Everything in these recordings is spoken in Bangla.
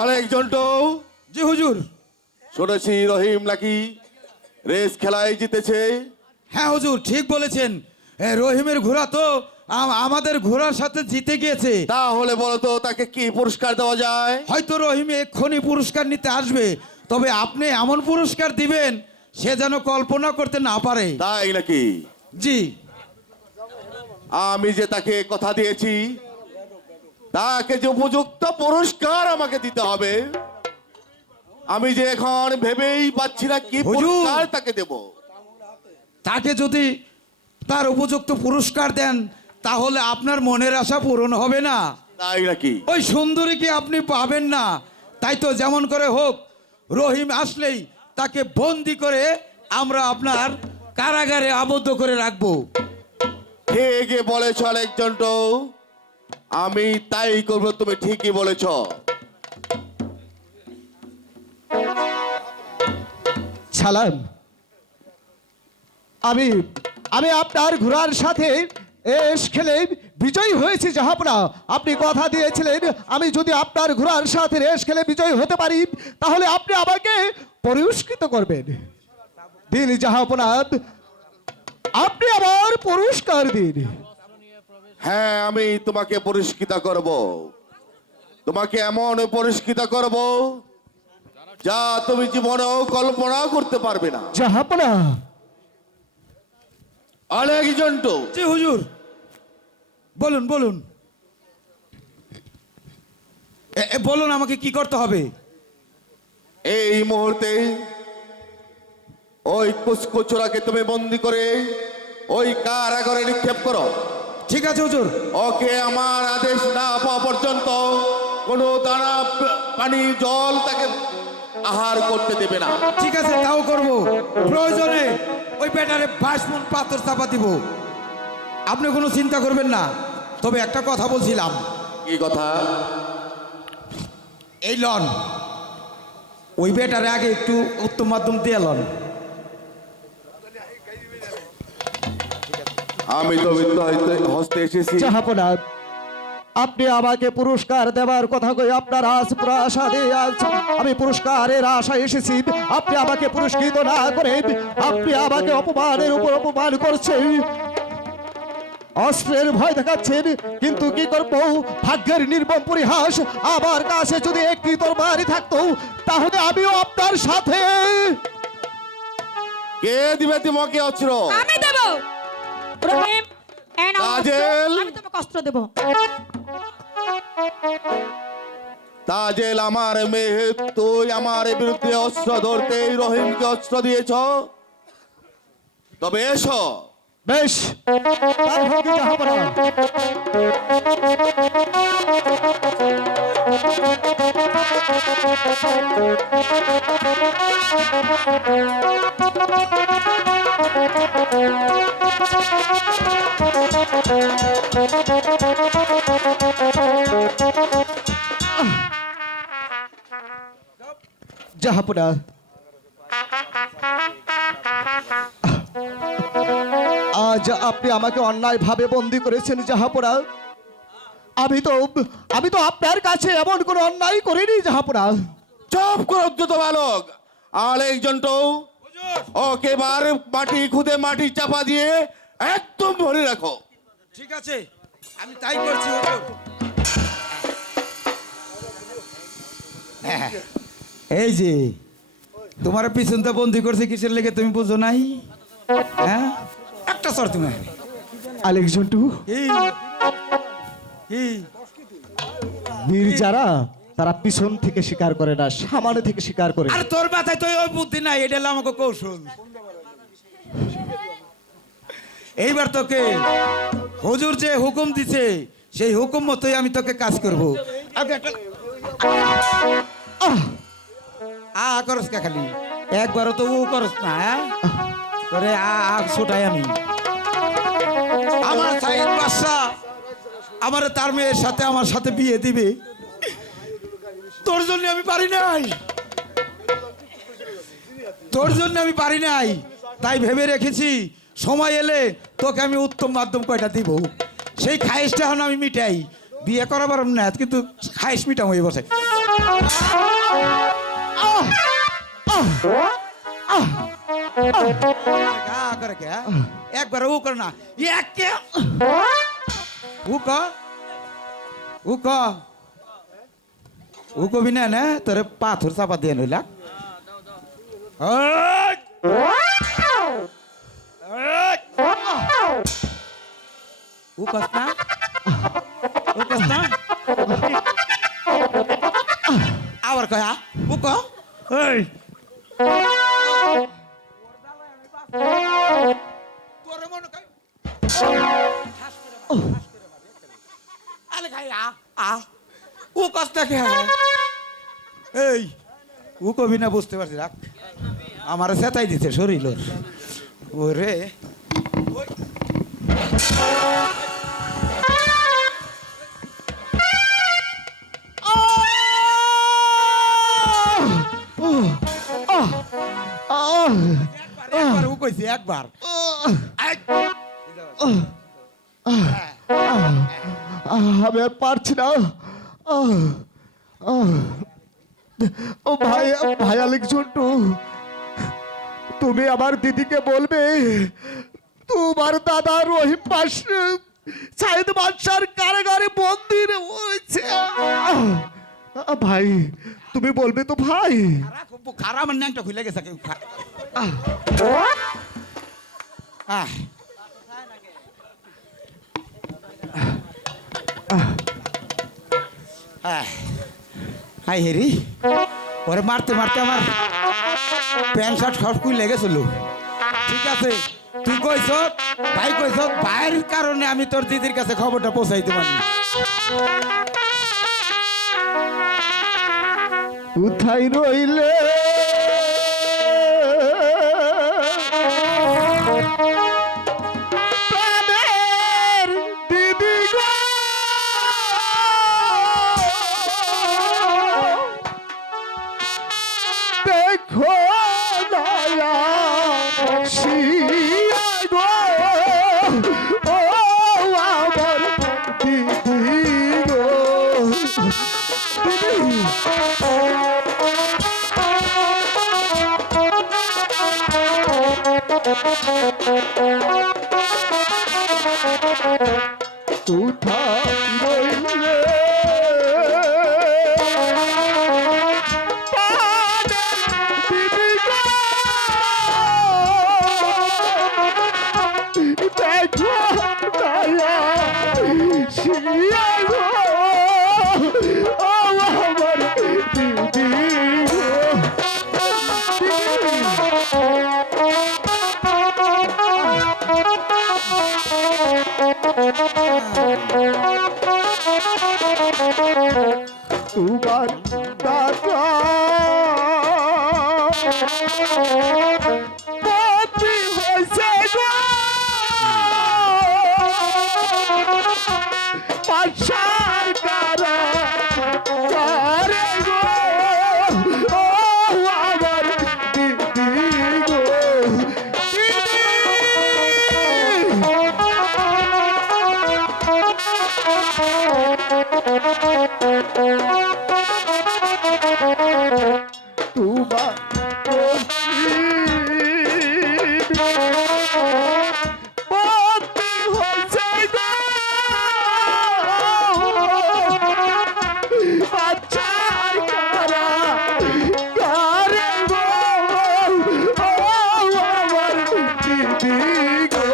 আরেকজন তো জি হুজুর। শুনেছি রহিম নাকি রেস খেলায় জিতেছে। হ্যাঁ হুজুর, ঠিক বলেছেন। রহিমের ঘোড়া তো আমাদের ঘোড়ার সাথে জিতে গিয়েছে। তাহলে বলো তো তাকে কি পুরস্কার দেওয়া যায়? হয়তো রহিম এক্ষুনি পুরস্কার নিতে আসবে, তবে আপনি এমন পুরস্কার দিবেন সে যেন কল্পনা করতে না পারে। তাই নাকি? জি। আমি যে তাকে কথা দিয়েছি তাকে যে উপযুক্ত পুরস্কার আমাকে দিতে হবে, আমি যে এখন ভেবেই পাচ্ছি না কি হুজুর। পুরস্কার তাকে দেব। তাকে যদি তার উপযুক্ত পুরস্কার দেন তাহলে আপনার মনের আশা পূরণ হবে না। তাই নাকি? ওই সুন্দরীকে আপনি পাবেন না। তাই তো যেমন করে হোক রহিম আসলেই তাকে বন্দি করে আমরা আপনার কারাগারে আবদ্ধ করে রাখবো। ঠিকই বলেছ আরেকজন তো, আমি তাই করবো। তুমি ঠিকই বলেছ। সালাম। আমি আমি আপনার ঘোড়ার সাথে এস খেলে বিজয়ী হয়েছি জাহাপনা। আপনি কথা দিয়েছিলেন আমি যদি আপনার ঘোড়ার সাথে রেস খেলে বিজয়ী হতে পারি তাহলে আপনি আমাকে পুরস্কৃত করবেন। দিন জাহাপনা, আপনি আমার পুরস্কার দিন। হ্যাঁ, আমি তোমাকে পুরস্কৃত করব। তোমাকে এমন পুরস্কৃত করব যা তুমি জীবনেও কল্পনা করতে পারবে না। জাহাপনা। আরেকজন তো জি হুজুর, বলুন বলুন। বলুন আমাকে কি করতে হবে। এই মুহূর্তে ওই কুচকুচোরাকে তুমি বন্দি করে ওই কারাগারে নিক্ষেপ করো। ঠিক আছে হুজুর। ওকে আমার আদেশ না পাওয়া পর্যন্ত কোনো দানা পানি জল তাকে আহার করতে দেবে না। ঠিক আছে, তাও করব। প্রয়োজনে ওই ব্যাটারে 22 মণ পাথর চাপা দিব। আপনি কোনো চিন্তা করবেন না। তবে একটা কথা বলছিলাম। কি কথা? এই লন, ওই বেটারে আগে একটু উত্তম মাধ্যম দিয়ে লন। আমি তো হস্তে এসেছি। জাহাপনা, আপনি আমাকে পুরস্কার দেওয়ার কথা কই আপনার আজ প্রাসাদে আজ আমি পুরস্কারের আশায় এসেছি। আপনি আমাকে পুরস্কৃত না করে আপনি আমাকে অপমানের উপর অপমান করছেন, অস্ত্রের ভয় দেখাচ্ছেন। কিন্তু কি করবো, ভাগ্যের নির্মম পরিহাস। আমার কাছে যদি একটি তরবারি থাকতো তাহলে আমিও আপনার সাথে। কে দিবে তোমাকে অস্ত্র? আমি দেব। রহিম, এই নাও অস্ত্র। কাজল। আমি তোমাকে অস্ত্র দেব। তাজেল আমার মেয়ে, তুই আমার বিরুদ্ধে অস্ত্র ধরতে রহিমকে অস্ত্র দিয়েছ। তবে এসো। বেশ, তাই হোক জাহাপনা। জাহাপনা, আজ আপনি আমাকে অন্যায়ভাবে বন্দী করেছেন জাহাপনা। আমি তো আপনার কাছে এমন কোনো অন্যায় করিনি জাহাপনা। চুপ করো দ্রুত বালক। আরেকজন তো ওকে এবার মাটি খুদে মাটি চাপা দিয়ে একদম ভরে রাখো। ঠিক আছে, আমি তাই করছি হুজুর। হ্যাঁ, এই যে তোমার পিছনটা বন্দি করছে কিসের লেগে তুমি বুঝো নাই? হ্যাঁ, একটা সর তুমি। আলেকজন্টু, কি কি বীর যারা তারা পিছন থেকে শিকার করে না, সামনে থেকে শিকার করে। আর তোর মাথায় তো ওই বুদ্ধি নাই, এটা হলো আমাকে কৌশল। এইবার তোকে হুজুর যে হুকুম দিছে সেই হুকুম মতোই আমি তোকে কাজ করব। আগে একটা করস কা খালি একবারও তো ও করস না। হ্যাঁ, তোরে ছোটাই আমি। আমার সাইদ বাদশা আমার তার মেয়ের সাথে আমার সাথে বিয়ে দিবে, তোর জন্য আমি পারি নাই, তোর জন্য আমি পারি নাই। তাই ভেবে রেখেছি সময় এলে তোকে আমি উত্তম মাধ্যম কয়টা দিব, সেই খায়েশটা এখন আমি মিটাই। বিয়ে করাবার না কিন্তু খায়েশ মিটাম হয়ে বসে। গা করে কে একবার ও করে না এক কে ও কবি না তোরে পাথর চাপা দিয়ে নইলা ও কস না আবার কয়া ও ক এই তোরে মনে কই আলে খাই ও কষ্ট কে এই ও কবি না বুঝতে পারছি রাখ আমার সেটাই দিতে শরীর ওরে একবার ও কইছি একবার আমি আর পারছি না ও ভাই ভাই আলিক ঝন্টু তুমি আমার দিদিকে বলবে তোমার দাদা রহিম পাশ সাইদ বাদশার কারাগারে বন্দী হয়েছে ভাই তুমি বলবে তো ভাই খারাপ আমার ন্যাংটা খুলে গেছে হাই হেরি ওরে মারতে মারতে আমার প্যান্ট শার্ট সব খুলে গেছিল ঠিক আছে তুই কইছ ভাই কইছ ভাইয়ের কারণে আমি তোর দিদির কাছে খবরটা পৌঁছাইতে পারি কোথায় রইলে প্রাণের দিদি গো দেখো দয়া শিয়া গো ও আমার দিদি গো দিদি কোথায় রইলে দিদি গো দেখো দয়া শিয়া গো ও আমার দিদি গো তোমার দাদা বন্দী হয়েছে গো পাশার কারাগারে গো ও আমার দিদি গো তোমার বন্দী হয়েছে গো বাচ্চার কারাগারে গো ও আমার দিদি গো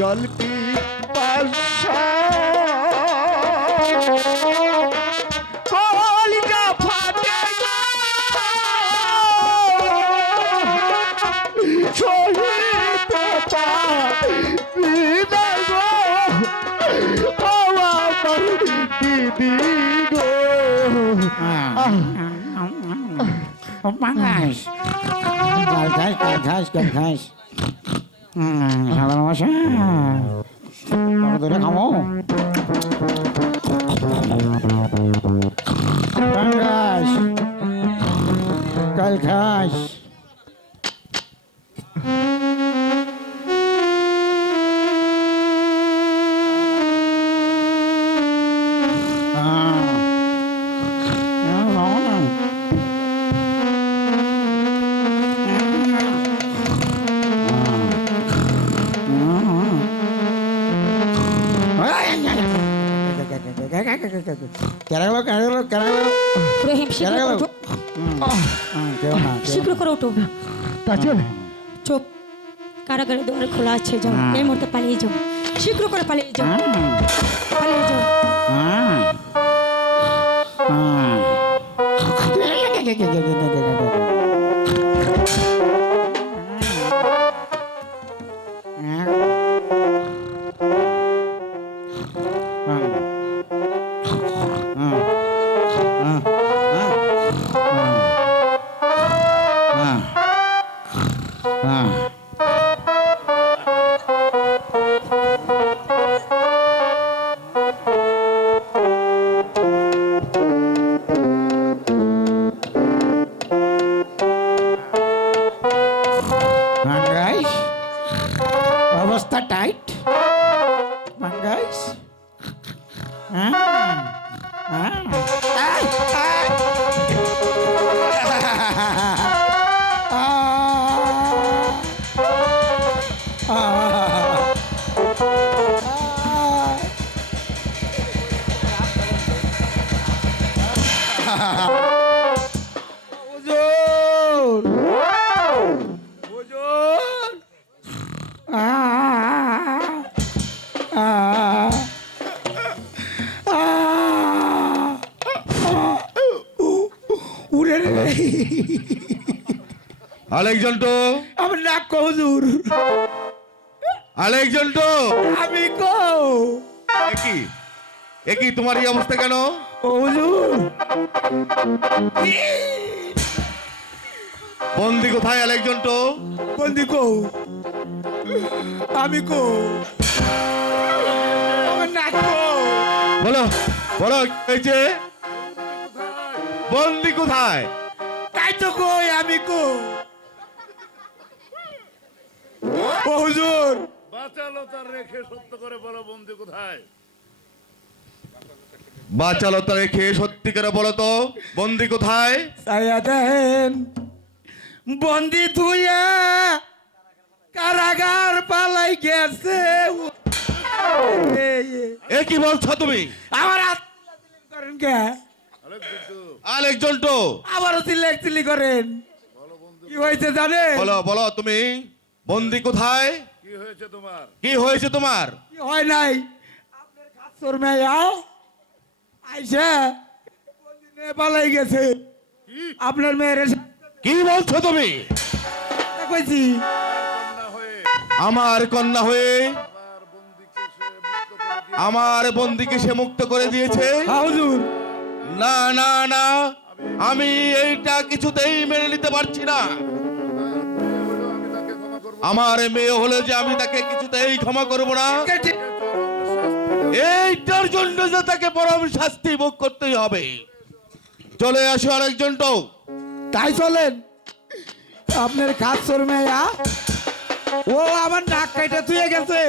জলপি পাশা কলিজা ফাটে গো শহীদ বিদায় গো ও আমার দিদি গো ঘাস ঘাস ঘাস ঘাস সাধারণ মশা ধরে খামো ঘাস কাল ঘাস কেন গেল রহিম শীঘ্র গেল? করে ওঠো। কেউ না শীঘ্র করে ওঠো। তাজল চুপ, কারাগারের দোয়ার খোলা আছে, যাও এই মুহূর্তে পালিয়ে যাও, শীঘ্র করে পালিয়ে যাও, পালিয়ে যাও। গাইস, অবস্থা টাইট গাইস। আলেকজান্ডো, আমি না কহুজুর, আলেকজান্ডো, আমি কও একই তোমার এই অবস্থা কেন? হুজুর। বন্দি কোথায় আলেকজান্ডো? বন্দি কও, আমি কও, আমার না কও। বলো বলো, কি হয়েছে? বন্দি কোথায়? তাই তো কই, আমি কও। ও হুজুর, বাঁচালো তার রেখে সত্য করে বলো বন্দি কোথায়? বাঁচালো তা রেখে সত্যি করে বলো তো, বন্দি কোথায়? সায়া দেন বন্দি তুইয়া কারাগার পালাই গেছে। এ কি বলছো তুমি? আমার আত্মীয় করেন কে? আলেকজান্ডো, আবারও চিল্লি করেন, কি হয়েছে জানেন? বলো বলো তুমি, বন্দি কোথায়? কি হয়েছে তোমার? কি হয়েছে তোমার? কি হয় নাই, আপনার খাসর মেয়া আইসা বন্দি নিয়ে পালাই গেছে। আপনার মেয়ের কি বলছো তুমি? কইছি কন্যা হয়ে আমার কন্যা হয়ে আমার বন্দিকে সে মুক্ত করে আমার বন্দিকে সে মুক্ত করে দিয়েছে? হ্যাঁ হুজুর। না না না, আমি এইটা কিছুতেই মেনে নিতে পারছি না। হলো আমি তাকে ক্ষমা করব। আমার মেয়ে হলে যে আমি তাকে কিছুতেই ক্ষমা করব না। এইটার জন্য যে তাকে পরম শাস্তি ভোগ করতেই হবে। চলে আসো আরেকজনটাও। তাই চলেন, আপনার খাসর মেয়া ও আমার নাক কাইটা তুই গেছে।